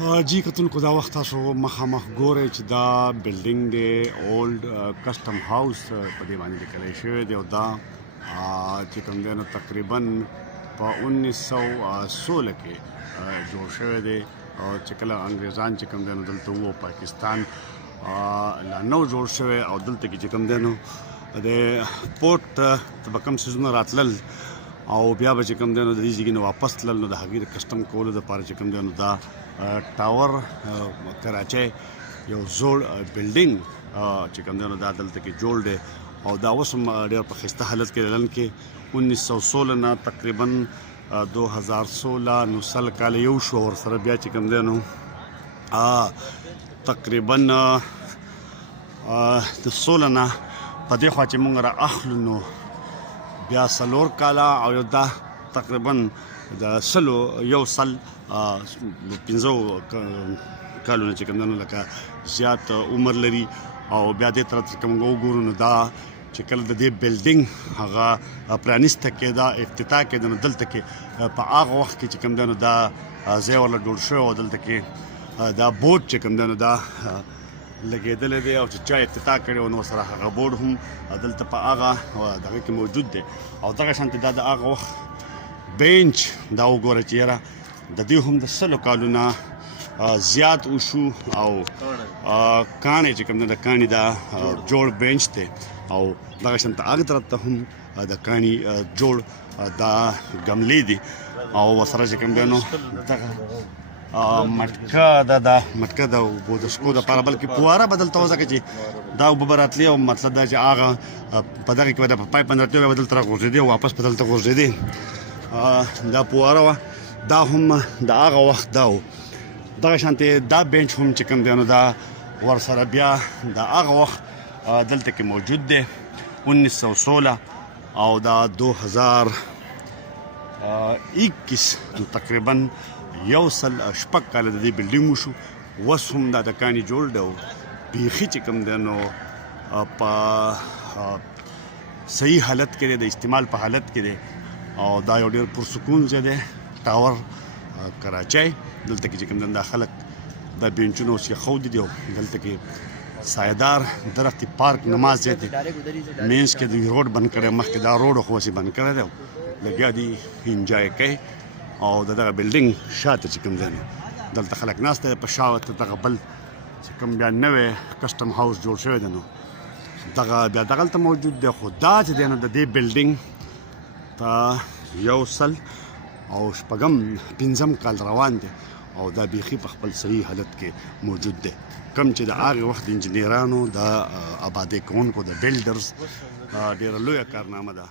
جی کتونکو دا وخت تاسو مخامخ ګورئ چې دا بلډینګ دی اولډ کسټم هاوس په دې باندې لیکلی شوی دی او دا چې کوم دی نو تقریبا په 1916 کې جوړ شوی دی او چې کله انګریزان چې کوم دی نو دلته وو پاکستان لا نو جوړ شوی او دلته کې چې کوم دی نو د پورټ ته به کوم څیزونه راتلل او بیا به چې کوم دی نو د دې ځای نه واپس تلل نو د هغې د کسټم کولو دپاره چې کوم دی نو دا ټاور کراچۍ یو زوړ بلډینګ چې کوم دی نو دا دلته کې جوړ دی او دا اوس هم ډېر په ښایسته حالت کې لرل کې 1916 نه تقریبا 2016 نو سل کاله یو شو ورسره بیا چې کوم دی نو تقریبا د 16 نه په دې خوا چې موږ را اخلو نو بیا څلور کاله او یو دا تقریبا د یو سل 15 کالونه چې کوم دی نو لکه زیات عمر لري او بیا دې طرف ته موږ وګورو نو دا چې کله د دې بلډینګ هغه پرانیسته کېده افتتاح کېده نو دلته کې په هغه وخت کې چې کوم دی نو دا ځای ورله جوړ شوی او دلته کې دا بورډ چې کوم دی نو دا لګېدلی دی او چې چا افتتاح کړی و نو سره هغه بورډ هم دلته په هغه دغه کې موجود دی او دغه شانتې دا د هغه وخت بینچ دا وګوره چې یاره د دې هم د 100 کالو نه زیات وشو او کاڼې چې کوم دی د کاڼي دا جوړ بینچ دی او دغه شانته هغې طرف ته هم د کاڼي جوړ دا ګملې دي او ورسره چې کوم دی نو دغه مټکه مټکه د اوبو د څښلو دپاره بلکې فواره به دلته وځکه چې دا اوبه به راتلې او مطلب دا چې هغه په دغې کې به په پایپ باندې راتلې بیا به دلته راغورځېدې او واپس به دلته غورځېدې دا فواره وه دا هم د هغه وخت دا و دغه شانتې دا بینچ هم چې کوم دی نو دا ورسره بیا د هغه وخت دلته کې موجود دی 1916 او دا 2021 تقریبا یو سل شپږ کاله د دې بلډینګ وشو اوس هم دا د کاڼي جوړ دی او بیخي چې کوم دی نو په صحیح حالت کې دی د استعمال په حالت کې دی او دا یو ډېر پرسکون ځای دی ټاور کراچۍ دلته کې چې کوم دی دا خلک دا بینچونه اوس ایښودي دي او دلته کې سایهدار درختي پارک نماز ځای دی مینس کې دوی روډ بند کړی مخکې دا روډ خو اوس یې بند کړی دی لګیا دي انجوای کوي او دغه بلډینګ شاته چې کوم دی دلته خلک ناست دی په شاوته دغه بل چې کوم بیا نوی کسټم هاوس جوړ شوی دی نو دغه بیا دغلته موجود دی خو دا چې دی نو د دې بلډینګ ته یو سل او شپږم پنځم کال روان دی او دا بیخي په خپل صحیح حالت کې موجود دی کم چې د هغې وخت د انجینرانو د آبادۍ کوونکو د بلډرز ډېره لویه کارنامه ده